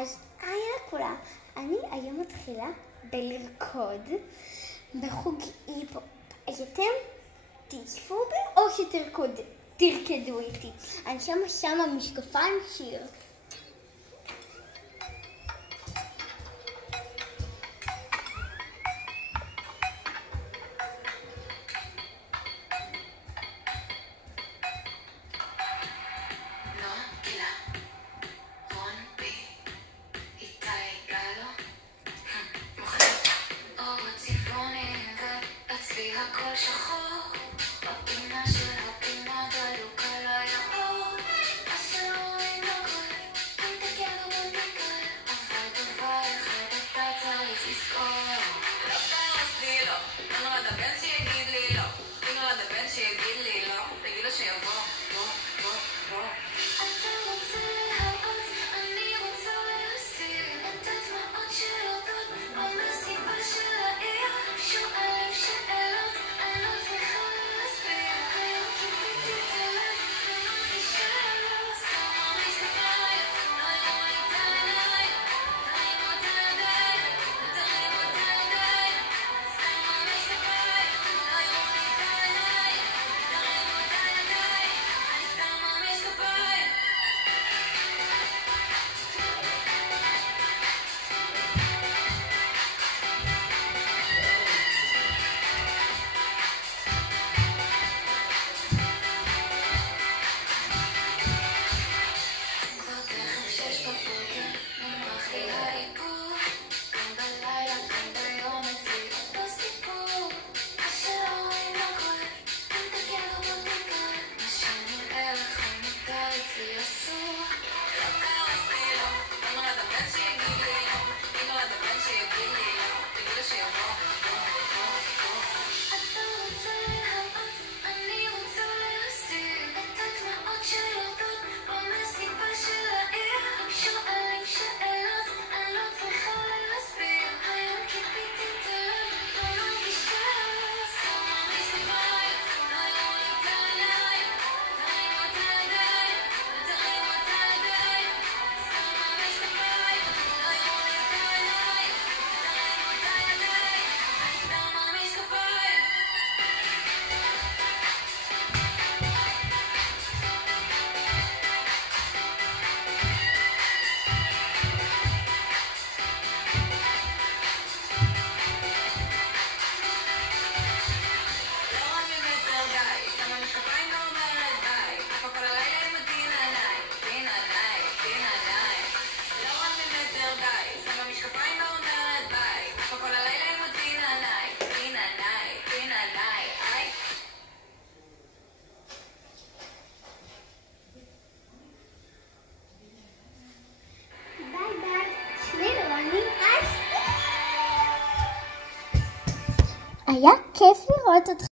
אז היי לכולם, אני היום מתחילה בלרקוד בחוג היפ-הופ. אז אתם תצפו בי או שתרקדו איתי. אני שמה משקפיים שיר. הכל שחור, בפינה של הפינה דלוק על היאור. השעורים נוגעים, אם תגיע בוא תקרא, אבל דבר אחד אתה צריך לזכור. לא תהרוס לי לא, לא נולד הבן שיגיד לי לא. אם נולד הבן שיגיד לי לא, תגיד לו שיבוא, בוא. אתה רוצה להראות, אני רוצה להסתיר את הדמעות שיורדות במסיבה של העיר. שואלים שאלות, אני לא צריכה להסביר. היום קיבלתי את הלב, אני מרגישה שמה משקפיים, לא יראו לי את העיניים. תרימו את הידיים, תרימו את הידיים. שמה משקפיים, לא יראו לי את העיניים. תרימו את הידיים, אני שמה משקפיים. היה כיף לראות אותך.